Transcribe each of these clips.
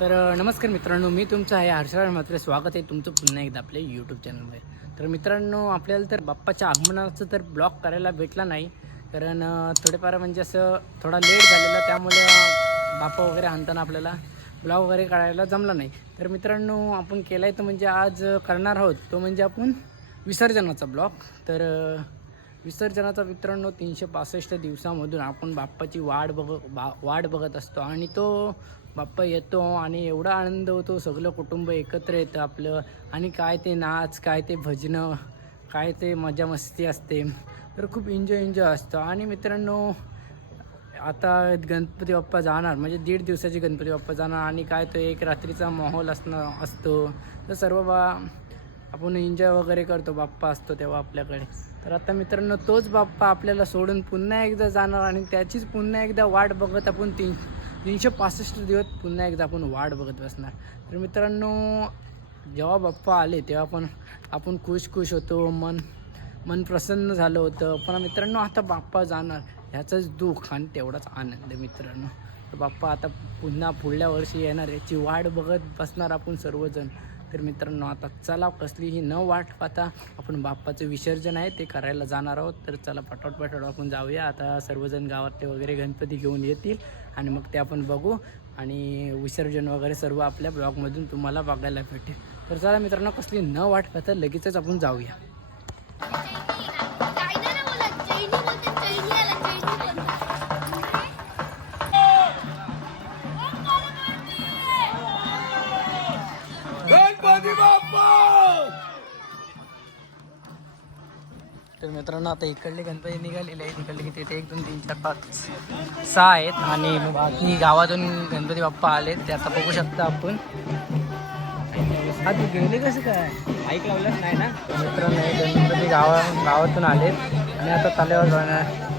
तर नमस्कार मित्रांनो मी तुमचं आहे हर्षराज मात्र स्वागत आहे तुमचं पुन्हा एकदा आपल्या यूट्यूब चॅनलवर तर मित्रांनो आपल्याला तर बाप्पाच्या आगमनाचं तर ब्लॉग करायला भेटला नाही. कारण थोडेफार म्हणजे असं थोडा लेट झालेला त्यामुळे बाप्पा वगैरे आणताना आपल्याला ब्लॉग वगैरे काढायला जमला नाही. तर मित्रांनो आपण केला आहे तर म्हणजे आज करणार आहोत तो म्हणजे आपण विसर्जनाचा ब्लॉग तर विसर्जनाचा मित्रांनो तीनशे पासष्ट दिवसामधून आपण बाप्पाची वाट बघ बा वाट बघत असतो. आणि तो बाप्पा येतो आणि एवढा आनंद होतो सगळं कुटुंब एकत्र येतं आपलं. आणि काय ते नाच काय ते भजनं काय ते मजा मस्ती असते. तर खूप एन्जॉय एन्जॉय असतं. आणि मित्रांनो आता गणपती बाप्पा जाणार. म्हणजे दीड दिवसाची गणपती बाप्पा जाणार. आणि काय तो एक रात्रीचा माहोल असणं असतो. तर सर्व बा आपण एन्जॉय वगैरे करतो. बाप्पा असतो तेव्हा आपल्याकडे. तर आता मित्रांनो तोच बाप्पा आपल्याला सोडून पुन्हा एकदा जाणार आणि त्याचीच पुन्हा एकदा वाट बघत आपण तीन तीनशे पासष्ट दिवस पुन्हा एकदा आपण वाट बघत बसणार. तर मित्रांनो जेव्हा बाप्पा आले तेव्हा पण आपण खुश खुश होतो मन मन प्रसन्न झालं होतं. पण मित्रांनो आता बाप्पा जाणार. ह्याचंच दुःख आणि तेवढाच आनंद मित्रांनो. तर बाप्पा आता पुन्हा पुढल्या वर्षी येणार. याची वाट बघत बसणार आपण सर्वजण. तर मित्रांनो आता चला कसलीही न वाट पाहता आपण बाप्पाचं विसर्जन आहे ते करायला जाणार आहोत. तर चला पटावट पटावट आपण जाऊया. आता सर्वजण गावातले वगैरे गणपती घेऊन येतील आणि मग ते आपण बघू आणि विसर्जन वगैरे सर्व आपल्या ब्लॉगमधून तुम्हाला बघायला भेटेल. तर चला मित्रांनो कसली न वाट पाहता लगेचच आपण जाऊया. तर मित्रांनो आता इकडले गणपती निघालेले आहेत. इकडले किती ते एक दोन तीन चार पाच सहा आहेत. आणि बाकी गावातून गणपती बाप्पा आले ते आता बघू शकता आपण. आधी गेले कसं काय? ऐक लावलंच नाही ना? मित्रांनो गणपती गावा गावातून आलेत. आणि आता तल्यावर जाणार.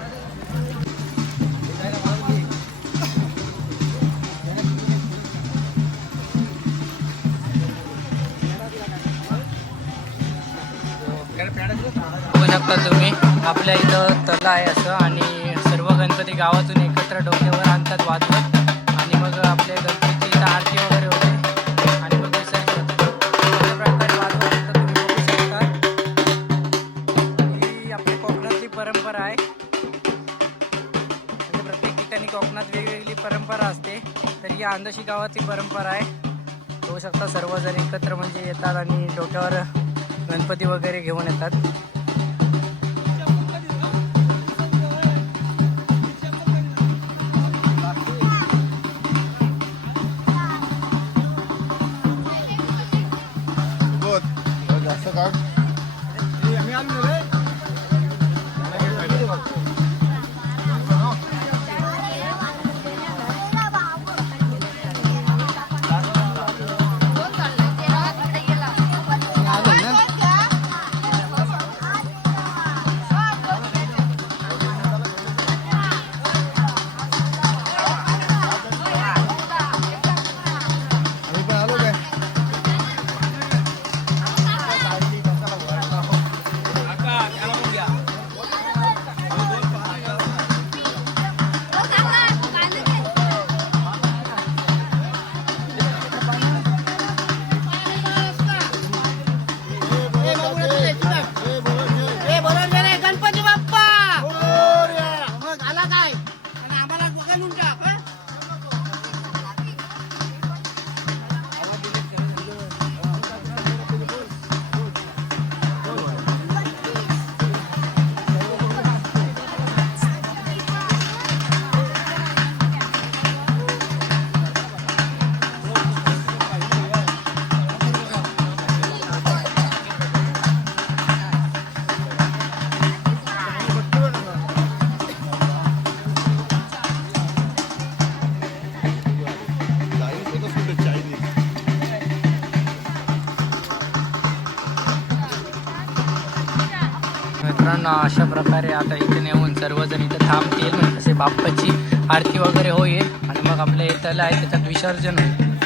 शकता तुम्ही? आपल्या इथं तला आहे असं आणि सर्व गणपती गावातून एकत्र डोक्यावर आणतात वाजवत. आणि मग आपल्या गणपतीची इथं आरती वगैरे होते. आणि मग विसर्जन. होतं. अशा प्रकारे वाजवत तुम्ही बघू शकता. ही आपली कोकणातली परंपरा आहे. म्हणजे प्रत्येक ठिकाणी कोकणात वेगवेगळी परंपरा असते. तर ही आंदशी गावातली परंपरा आहे. बघू शकता सर्वजण एकत्र म्हणजे येतात आणि डोक्यावर गणपती वगैरे घेऊन येतात. अशा प्रकारे आता इथे येऊन सर्वजण इथं थांबतील म्हणजे तसे बाप्पाची आरती वगैरे होईल. आणि मग आपल्या इथलं आहे त्याच्यात विसर्जन होईल.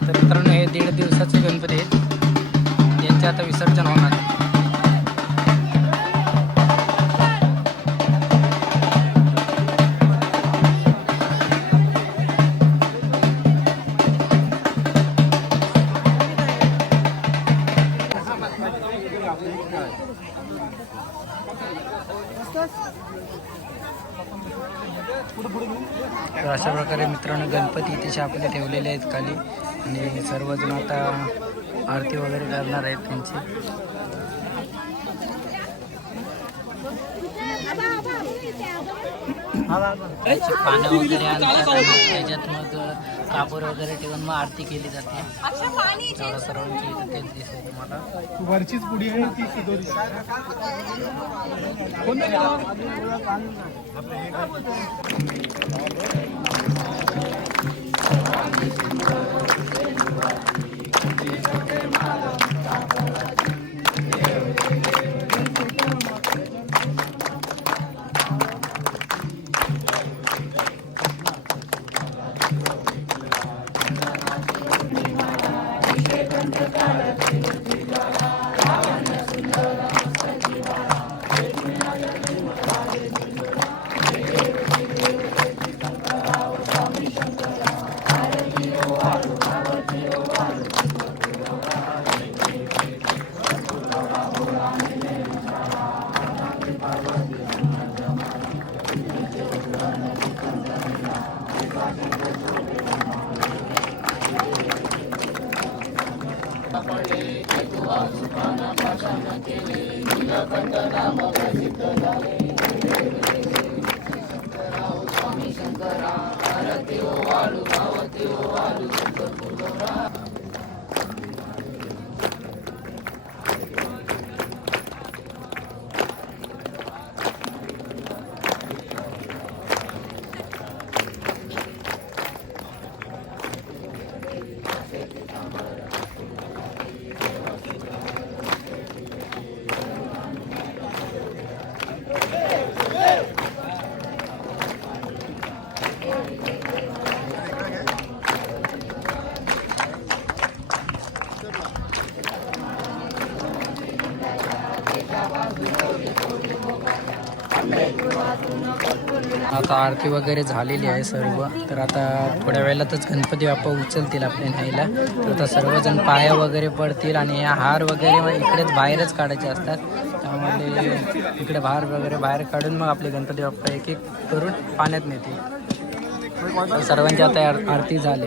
तर मित्रांनो हे दीड दिवसाचे गणपती आहेत यांचे आता विसर्जन होणार. गणपती ठेवलेले आहेत खाली. आणि सर्वजण आता आरती वगैरे करणार आहेत त्यांची. पानं वगैरे त्याच्यात मग कापूर वगैरे ठेवून मग आरती केली जाते. सर्वांची तेच दिसेल तुम्हाला. वरचीच पुढी आहे ती Amém. आता आरती वगैरे झालेली आहे सर्व. तर आता थोड्या वेळातच गणपती बाप्पा उचलतील आपल्या न्यायला. तर आता सर्वजण पाया वगैरे पडतील आणि या हार वगैरे मग इकडेच बाहेरच काढायचे असतात. त्यामुळे इकडे बाहेर वगैरे बाहेर काढून मग आपले गणपती बाप्पा एक एक करून पाण्यात नेतील. सर्वांची आता आरती झाली.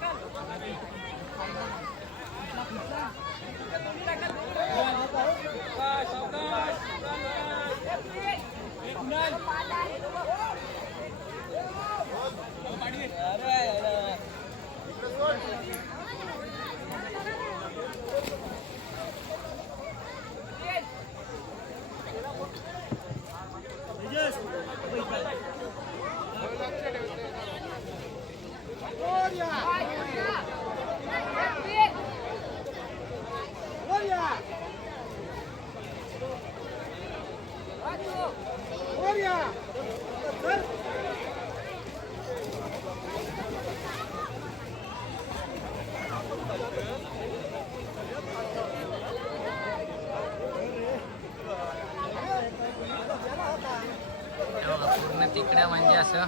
पूर्ण तिकड्या म्हणजे असं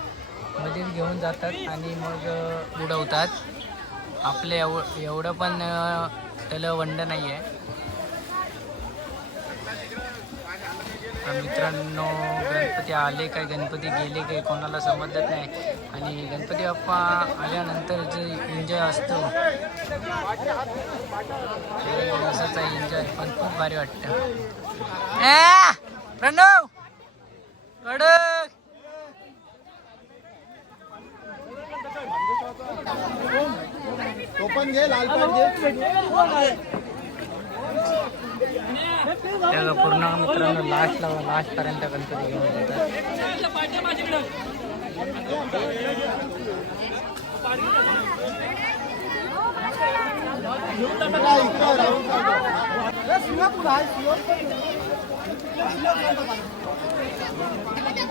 मध्येच घेऊन जातात आणि मग उडवतात आपलं एव एवढं पण त्याला वंड नाही आहे मित्रांनो गणपती आले काय गणपती गेले काय कोणाला समजत नाही. आणि गणपती बाप्पा आल्यानंतर जे एन्जॉय असतो दिवसाचा एन्जॉय पण खूप भारी वाटतं. प्रणव कडक तो पण घे लाल पाट घे. पूर्ण मित्रांनो लास्ट लावा लास्टपर्यंत गणपती घेऊन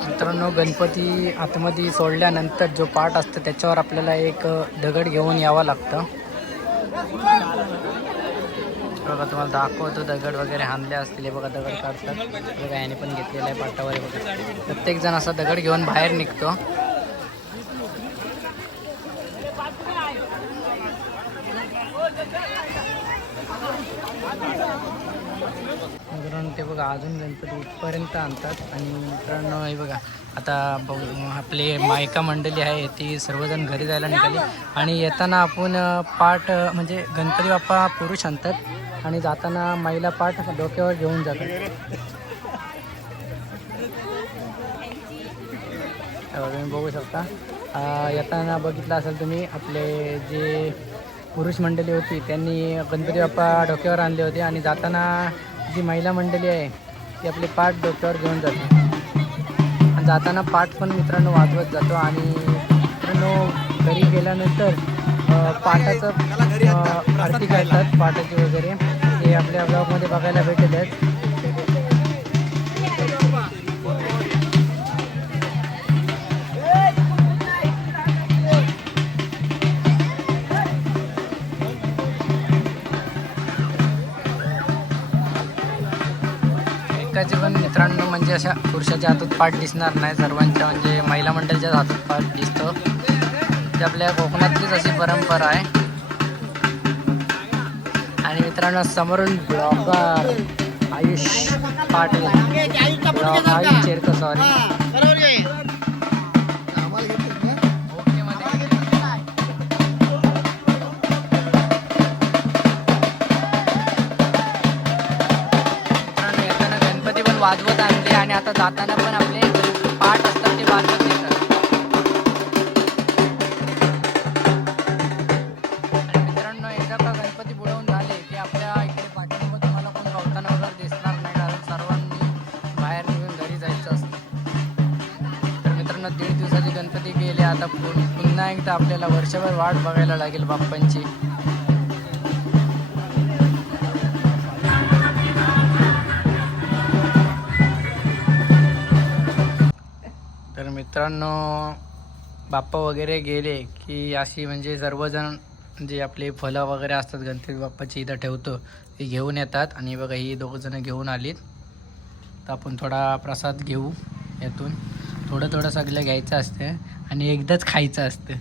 मित्रांनो गणपती आतमध्ये सोडल्यानंतर जो पाठ असतो त्याच्यावर आपल्याला एक दगड घेऊन यावं लागतं. बघा तुम्हाला दाखवतो दगड वगैरे हाणले असतील बघा दगड काढतात. बघा याने पण घेतलेलं आहे पाटावर बघा. प्रत्येक जण असा दगड घेऊन बाहेर निघतो. मित्रांनो ते बघा अजून गणपती इथपर्यंत आणतात. आणि मित्रांनो हे बघा आता आपले मायका मंडळी आहे ती सर्वजण घरी जायला निघाली. आणि येताना आपण पाठ म्हणजे गणपती बाप्पा पुरुष आणतात. आणि जाताना महिला पाठ डोक्यावर घेऊन जातात. तुम्ही बघू शकता. येताना बघितलं असेल तुम्ही आपले जे पुरुष मंडळी होती त्यांनी गणपती बाप्पा डोक्यावर आणले होते. आणि जाताना जी महिला मंडळी आहे ती आपले पाठ डोक्यावर घेऊन जाते. आणि जाताना पाठ पण मित्रांनो वाजवत जातो आणि मित्रांनो घरी गेल्यानंतर पाठाचं अ, आरती करतात पाठाची वगैरे. ते आपल्या ब्लॉगमध्ये बघायला भेटेल आहेत म्हणजे अशा पुरुषाच्या हातात पाठ दिसणार नाही. सर्वांच्या म्हणजे महिला मंडळाच्या हातात पाठ दिसतो. ते आपल्या कोकणातलीच अशी परंपरा आहे. आणि मित्रांनो समोरून blogger Ayush Patil. Blog Ayush Cherkar sorry Ganpati पण वाजवत आणि आता जाताना पण आपले पाठ असतात ते वाजवत येतात मित्रांनो एकदा का गणपती बुडवून झाले की आपल्या इकडे पाठीमागं तुम्हाला कोण गवताना वगैरे दिसणार नाही कारण सर्वांनी बाहेर निघून घरी जायचं असतं. तर मित्रांनो दीड दिवसाचे गणपती गेले आता पु- पुन्हा एकदा आपल्याला वर्षभर वाट बघायला लागेल बाप्पांची. मित्रांनो बाप्पा वगैरे गेले की अशी म्हणजे सर्वजण जे आपले फळं वगैरे असतात गणपती बाप्पाची इथं ठेवतो ती घेऊन येतात. आणि बघा ही दोघं जण घेऊन आलीत. तर आपण थोडा प्रसाद घेऊ यातून. थोडं थोडं सगळं घ्यायचं असतं आणि एकदाच खायचं असतं!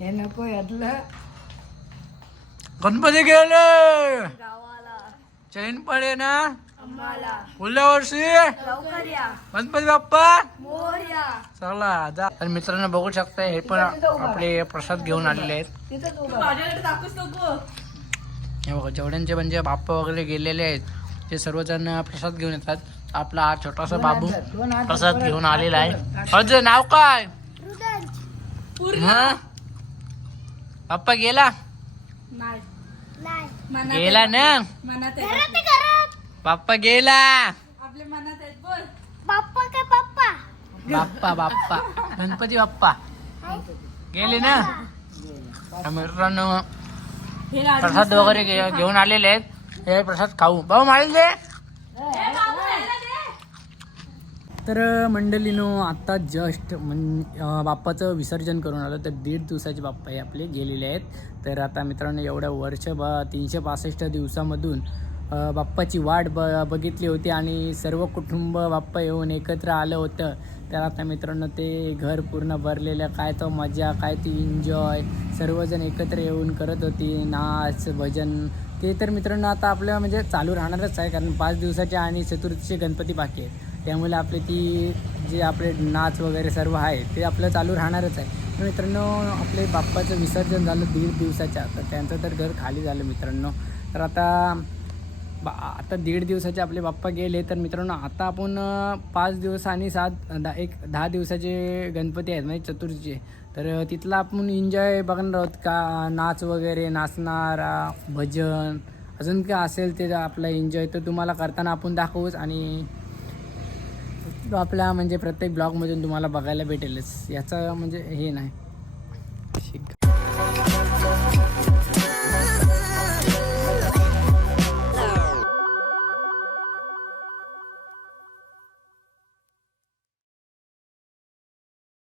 हे नको यातलं. गणपती गेले! चैन पडे ना पुढल्या वर्षी? गणपती बाप्पा? मोर्या चला जा. तर मित्रांनो बघू शकता हे पण आपले प्रसाद घेऊन आलेले आहेत. हे बघा जेवढ्यांचे म्हणजे बाप्पा वगैरे गेलेले आहेत ते सर्वजण प्रसाद घेऊन येतात. आपला हा छोटासा बाबू प्रसाद घेऊन आलेला आहे. अजय नाव काय? हं? बाप्पा गेला? गेला ना? बाप्पा गेला. आपल्या मनात आहेत बोल. पप्पा काय पप्पा बाप्पा बाप्पा. गणपती बाप्पा. गेले ना? तर मित्रांनो प्रसाद वगैरे घे- घेऊन आलेले आहेत. हे प्रसाद खाऊ. भाऊ माळील दे. तर मंडळीनो आत्ता जस्ट म्हण बाप्पाचं विसर्जन करून आलं. तर दीड दिवसाचे बाप्पा हे आपले गेलेले आहेत. तर आता मित्रांनो एवढ्या वर्ष ब तीनशे पासष्ट दिवसामधून बाप्पाची वाट ब बघितली होती आणि सर्व कुटुंब बाप्पा येऊन एकत्र आलं होतं. तर आता मित्रांनो ते घर पूर्ण भरलेलं काय तो मजा काय ती एन्जॉय सर्वजण एकत्र येऊन करत होती. नाच भजन. ते तर मित्रांनो आता आपलं म्हणजे चालू राहणारच आहे. कारण पाच दिवसाचे आणि चतुर्थीचे गणपती बाकी आहेत. त्यामुळे आपले ती जे आपले नाच वगैरे सर्व आहे ते आपलं चालू राहणारच आहे. मित्रांनो आपले बाप्पाचं विसर्जन झालं दीड दिवसाच्या. तर त्यांचं तर घर खाली झालं मित्रांनो. तर आता बा आता दीड दिवसाचे आपले बाप्पा गेले तर मित्रांनो आता आपण पाच दिवस आणि सात दहा एक दहा दिवसाचे गणपती आहेत म्हणजे चतुर्थीचे. तर तिथला आपण एन्जॉय बघणार आहोत का? नाच वगैरे नाचणार भजन अजून काय असेल ते आपला एन्जॉय तर तुम्हाला करताना आपण दाखवूच आणि तो आपला म्हणजे प्रत्येक ब्लॉगमधून तुम्हाला बघायला भेटेलच. याचं म्हणजे हे नाही. शिक